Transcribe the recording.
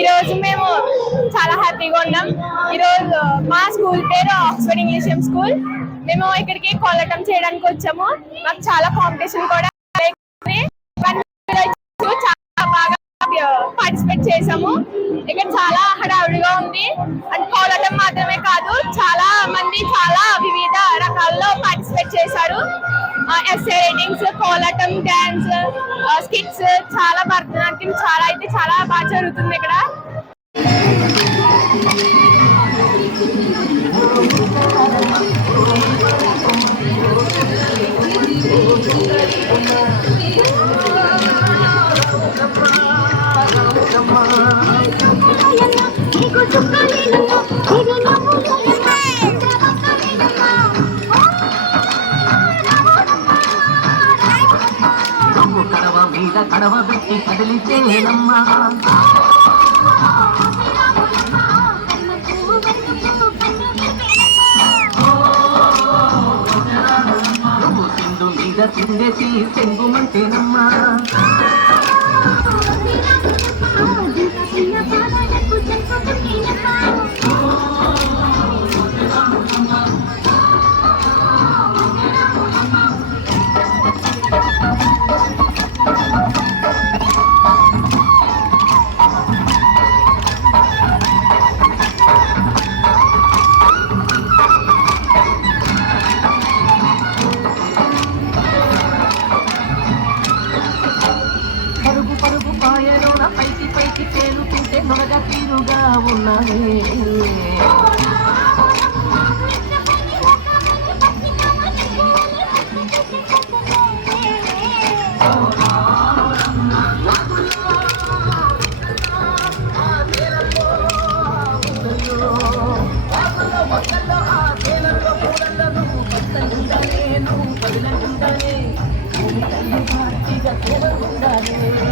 ఈరోజు మేము చాలా హ్యాపీగా ఉన్నాం. ఈరోజు మా స్కూల్ పేరు ఆక్స్ఫర్డ్ ఇంగ్లీష్ స్కూల్. మేము ఇక్కడికి కోలటం చేయడానికి వచ్చాము. మాకు చాలా కాంపిటీషన్ కూడా ఉంది. చాలా బాగా పార్టిసిపేట్ చేసాము ఇక్కడ చాలా హడావుడిగా ఉంది. అండ్ కోలటం మాత్రమే కాదు చాలా కోలాటం డాన్స్ స్కిట్స్ చాలా భరతనాట్యం చాలా అయితే చాలా బాగా జరుగుతుంది ఇక్కడ. నువ్వు మీద కడవ పెట్టి కదిలితేనమ్మా నువ్వు సింధు మీద సిందేసి సెంగుమంటేనమ్మా. పైకి పైకి తేలుతుంటే నొరగ తీరుగా ఉన్నది. ఉండాలి